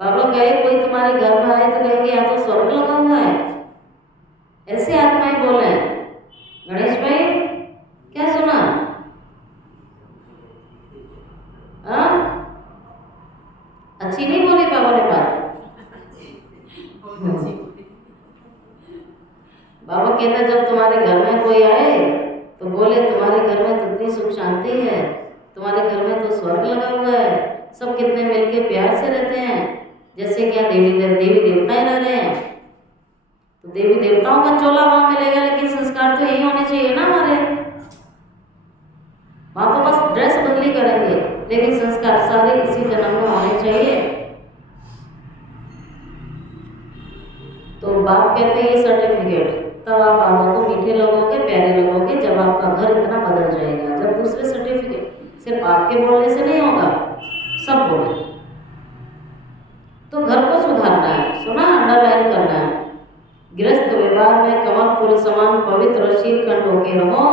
बाबा कहे कोई तुम्हारे घर में आए तो कहेंगे यहाँ तो स्वर्ग लगा हुआ है, ऐसे आत्माएं बोले। गणेश भाई क्या सुना? अच्छी नहीं बोली बाबा ने बात? बाबा कहता जब तुम्हारे घर में कोई आए तो बोले तुम्हारे घर में तो इतनी सुख शांति है, तुम्हारे घर में तो स्वर्ग लगा हुआ है, सब कितने मिलके प्यार से रहते हैं, जैसे क्या देवी देवता ही रह रहे हैं। तो देवी देवताओं का चोला वहां मिलेगा, लेकिन संस्कार तो यही होने चाहिए ना हमारे। वहां तो बस ड्रेस बदली करेंगे, लेकिन संस्कार सारे इसी जन्म में होने चाहिए। तो बाप कहते हैं ये सर्टिफिकेट, तब आप बाबा को मीठे लगोगे, प्यारे लगोगे, जब आपका घर इतना बदल जाएगा। जब दूसरे सर्टिफिकेट सिर्फ आपके बोलने से नहीं होगा, सब बोले। तो घर को सुधारना है, सुना, अंडरलाइन करना है। गृहस्थ व्यवहार में कमल फूल समान पवित्र और शीलखंड होके रहो।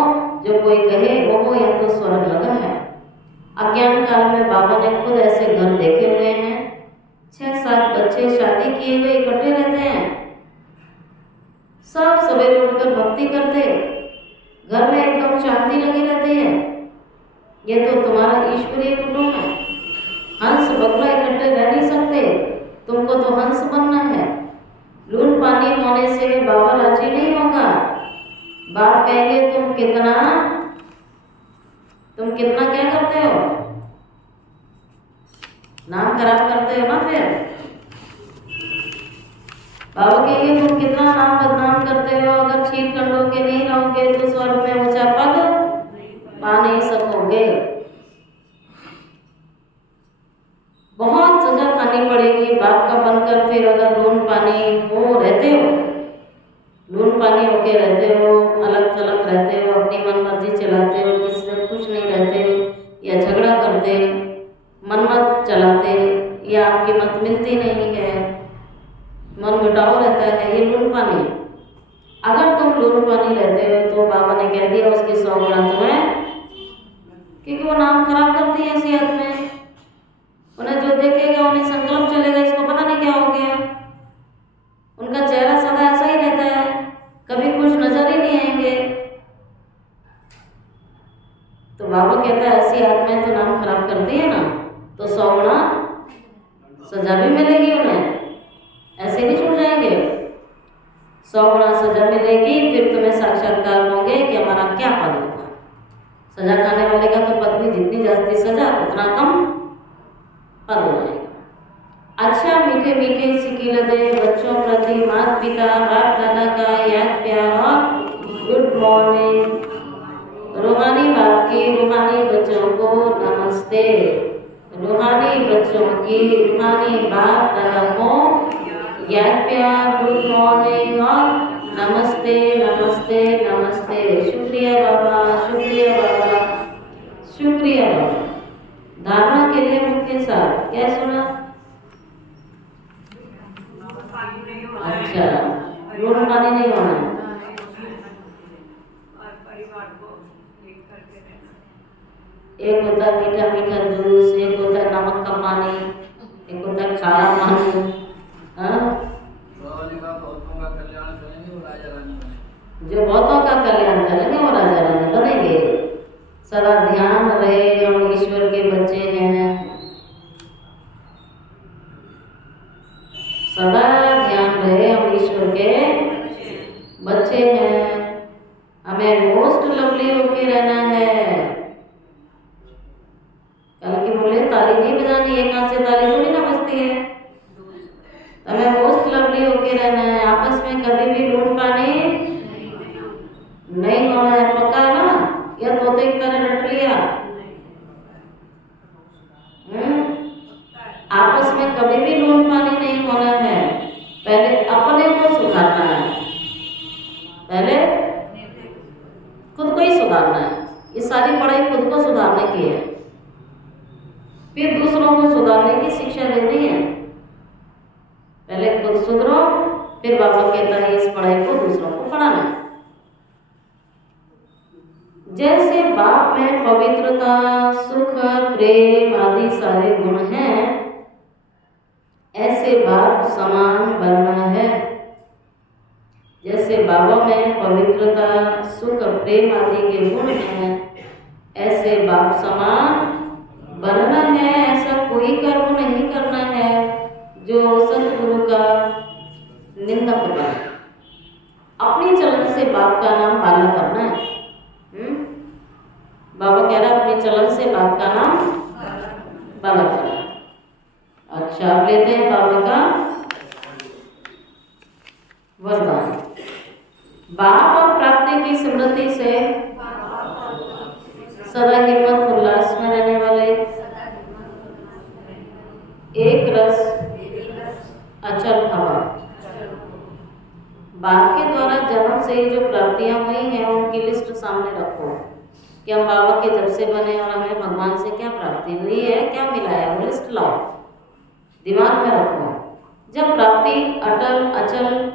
जो कोई कहे ओहो यह तो स्वर्ग लगा है। अज्ञान काल में बाबा ने खुद ऐसे घर देखे हुए हैं। 6-7 बच्चे शादी किए हुए इकट्ठे रहते हैं, सब सवेरे उठकर भक्ति करते, घर में एकदम शांति लगी रहती है। ये तो तुम्हारा ईश्वरीय कुटुंब है। हंस बगुला इकट्ठे रह नहीं सकते, तुमको तो हंस बनना है। लून पानी होने से बाबा राजी नहीं होगा। बाप कहेंगे तुम कितना क्या करते हो, नाम खराब करते हो ना। फिर बाबा कहेंगे तुम कितना नाम बदनाम करते हो, अगर शीलखंडों के नहीं रहोगे तो स्वर्ग में ऊंचा पद पा नहीं सकोगे। बहुत सजा खानी पड़ेगी बाप का बनकर। फिर अगर लून पानी वो रहते हो, लून पानी होके रहते हो, अलग थलग रहते हो, अपनी मन मर्जी चलाते हो, किसी से खुश नहीं रहते, या झगड़ा करते, मनमत चलाते, या आपकी मत मिलती नहीं है, मन मिटाव रहता है, ये लून पानी। अगर तुम लून पानी रहते हो तो बाबा ने कह दिया उसकी 100 गुना तुम्हें, क्योंकि वो नाम खराब करती है ऐसी आदमी। उन्हें जो देखेगा उन्हें संकल्प चलेगा, इसको पता नहीं क्या हो गया। उनका चेहरा सदा ऐसा ही रहता है, कभी खुश नजर ही नहीं आएंगे। तो बाबा कहता है ऐसी आत्माएं तो नाम खराब करती है ना, तो 100 गुना सजा भी मिलेगी उन्हें, ऐसे नहीं छूट जाएंगे। 100 गुना सजा मिलेगी, फिर तुम्हें साक्षात्कार होंगे कि हमारा क्या पद होगा। सजा खाने वाले का तो पद भी जितनी जाती सजा उतना कम पद हो जाएगा। अच्छा मीठे मीठे सिकिलदे बच्चों प्रति माता पिता बाप दादा का याद प्यार और गुड मॉर्निंग। रूहानी बाप की रूहानी बच्चों को नमस्ते। रूहानी बच्चों की रूहानी बाप दादा को याद प्यार, गुड मॉर्निंग और नमस्ते नमस्ते नमस्ते। शुक्रिया बाबा, शुक्रिया बाबा, शुक्रिया बाबा। धारणा के लिए मुख्य सार क्या सुना? अच्छा, लून पानी नहीं होना। एक होता है मीठा मीठा जूस, एक होता है नमक का पानी, एक होता है खारा पानी। जो बहुतों का कल्याण करेंगे वो राजा रानी बनेंगे। सदा ध्यान रहे हम ईश्वर के बच्चे हैं, सदा ध्यान रहे हम ईश्वर के बच्चे हैं। हमें मोस्ट लवली होके रहना है। कल की बोले ताली कभी भी लून पानी नहीं होना है, पक्का ना? या तोते की तरह रट लिया? आपस में कभी भी लून पानी नहीं होना है। पहले अपने को सुधारना है, पहले खुद को ही सुधारना है। ये सारी पढ़ाई खुद को सुधारने की है, फिर दूसरों को सुधारने की शिक्षा देनी है। पहले खुद सुधरो, फिर बाबा कहता है इस पढ़ाई को दूसरों को पढ़ाना है। जैसे बाप में पवित्रता, सुख, प्रेम आदि सारे गुण हैं, ऐसे बाप समान बनना है। जैसे बाबा में पवित्रता, सुख, प्रेम आदि के गुण हैं, ऐसे बाप समान बनना है। ऐसा कोई कर्म नहीं करना है जो सतगुरु का निंदक बने। अपनी चलन से बाप का नाम पाला करना है। बाबा कह रहा है अपनी चलन से बाप का नाम पाला करना। अच्छा, अब लेते हैं बाबा का वरदान। बाप और प्राप्ति की स्मृति से सदा हिम्मत उल्लास में रहने वाले, एक रस अचल हवा। बाप के द्वारा जन्म से ही जो प्राप्तियां हुई हैं उनकी लिस्ट सामने रखो कि हम बाबा के जब से बने और हमें भगवान से क्या प्राप्ति हुई है, क्या मिला है, वो लिस्ट लाओ, दिमाग में रखो। जब प्राप्ति अटल अचल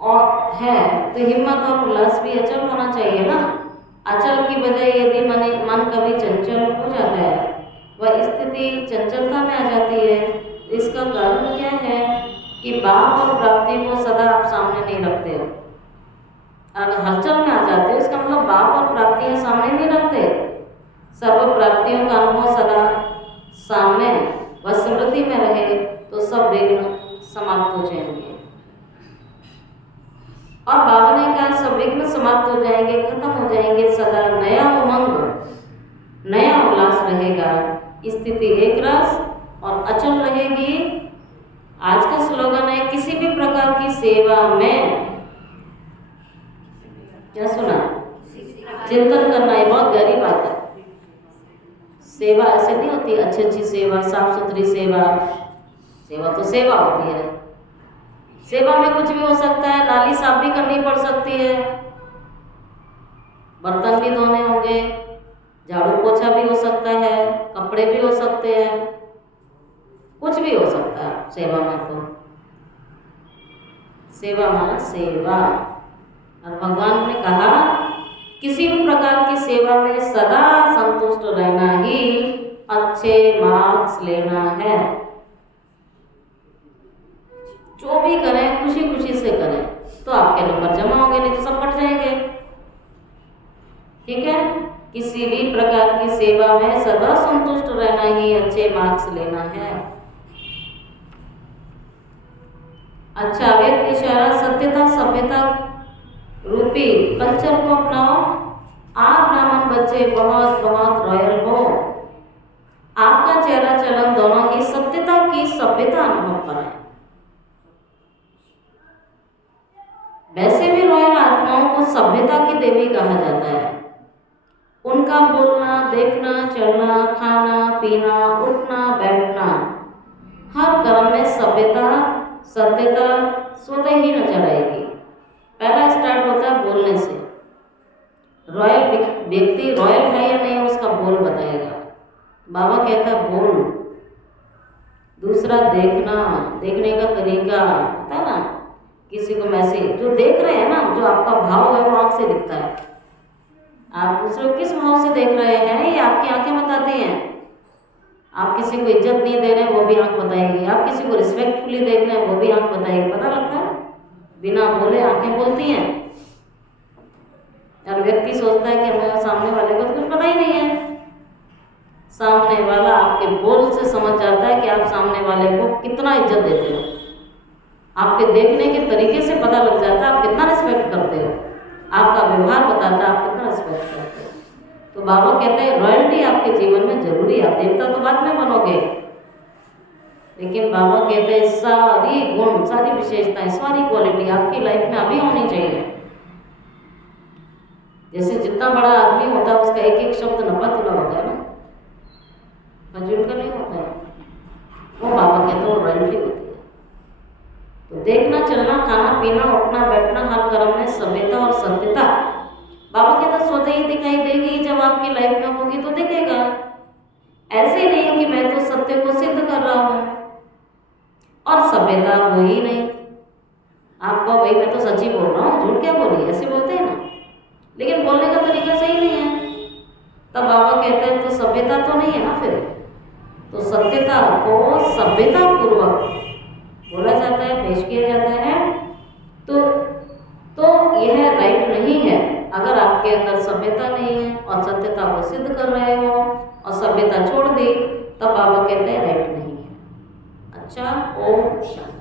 और है तो हिम्मत और उल्लास भी अचल होना चाहिए ना। अचल की बजाय यदि मन कभी चंचल हो जाता है, वह स्थिति चंचलता में आ जाती है। इसका कारण क्या है कि बाप और प्राप्ति को सदा आप सामने नहीं रखते हो। अगर हलचल में आ जाते हो इसका मतलब बाप और प्राप्तियां सामने नहीं रखते। सर्व प्राप्तियों का अनुभव सदा सामने व स्मृति में रहे तो सब विघ्न समाप्त हो जाएंगे। और बाबा ने कहा सब विघ्न समाप्त हो जाएंगे, खत्म हो जाएंगे, सदा नया उमंग, नया उल्लास रहेगा, स्थिति एक रस और अचल रहेगी। आज का स्लोगन है किसी भी प्रकार की सेवा में, क्या सुना, चिंतन करना। है बहुत गहरी बात है। सेवा ऐसे नहीं होती अच्छी सेवा, साफ सुथरी सेवा। सेवा तो सेवा होती है। सेवा में कुछ भी हो सकता है, नाली साफ भी करनी पड़ सकती है, बर्तन भी धोने होंगे, झाड़ू पोछा भी हो सकता है, कपड़े भी हो सकते हैं, कुछ भी हो सकता है सेवा में। तो सेवा माना सेवा। और भगवान ने कहा किसी भी प्रकार की सेवा में सदा संतुष्ट रहना ही अच्छे मार्क्स लेना है। जो भी करें खुशी खुशी से करें तो आपके नंबर जमा होंगे, नहीं तो सब कट जाएंगे। ठीक है, किसी भी प्रकार की सेवा में सदा संतुष्ट रहना ही अच्छे मार्क्स लेना है। अच्छा, व्यक्ति इशारा सत्यता सभ्यता रूपी कल्चर को अपनाओ। आप ब्राह्मण बच्चे बहुत बहुत रॉयल हो। आपका चेहरा चलन दोनों ही सत्यता की सभ्यता अनुभव कराए। वैसे भी रॉयल आत्माओं को सभ्यता की देवी कहा जाता है। उनका बोलना, देखना, चलना, खाना, पीना, उठना, बैठना, हर कर्म में सभ्यता, सत्यता स्वतः ही नजर आएगी। पहला स्टार्ट होता है बोलने से। रॉयल व्यक्ति रॉयल है या नहीं उसका बोल बताएगा। बाबा कहता है बोल। दूसरा देखना, देखने का तरीका होता है ना, किसी को मैसेज जो देख रहे हैं ना, जो आपका भाव है वो आँख से दिखता है। आप दूसरे को किस भाव से देख रहे हैं ये आपकी आंखें बताती हैं। आप किसी को इज्जत नहीं दे रहे हैं वो भी आंख बताएगी। आप किसी को रिस्पेक्टफुली देख रहे हैं वो भी आंख बताएगी। पता लगता है, बिना बोले आंखें बोलती हैं। और व्यक्ति सोचता है कि हमें सामने वाले को तो कुछ पता ही नहीं है। सामने वाला आपके बोल से समझ जाता है कि आप सामने वाले को कितना इज्जत देते हो। आपके देखने के तरीके से पता लग जाता है आप कितना रिस्पेक्ट करते हो। आपका व्यवहार बताता है आप कितना रिस्पेक्ट करते हो। तो बाबा कहते हैं रॉयल्टी आपके जीवन में जरूरी है। आप देवता तो बाद में बनोगे, लेकिन बाबा कहते हैं सारी गुण, सारी विशेषताएं, सारी क्वालिटी आपकी लाइफ में अभी होनी चाहिए। जैसे जितना बड़ा आदमी होता है उसका एक एक शब्द नपा-तुला होता है ना, फजूल का नहीं होता है, वो बाबा कहते हैं वो रॉयल्टी होती है। तो देखना, चलना, खाना पीना, उठना बैठना, हर कर्म में सभ्यता और सत्यता, बाबा कहते स्वतः ही दिखाई देगी। जब आपकी लाइफ में होगी तो दिखेगा। ऐसे नहीं कि मैं तो सत्य को सिद्ध कर रहा हूँ और सभ्यता हो ही नहीं। आपको भाई मैं तो सच ही बोल रहा हूँ, झूठ क्या बोली, ऐसे बोलते हैं ना, लेकिन बोलने का तरीका सही नहीं है। तब बाबा कहते हैं तो सभ्यता तो नहीं है ना, फिर तो सत्यता को सभ्यता पूर्वक बोला जाता है, पेश किया जाता है। तो यह राइट नहीं है। अगर आपके अंदर सभ्यता नहीं है और सत्यता को सिद्ध कर रहे हो और सभ्यता छोड़ दी, तब बाबा कहते हैं राइट नहीं है। अच्छा, ओम शांति।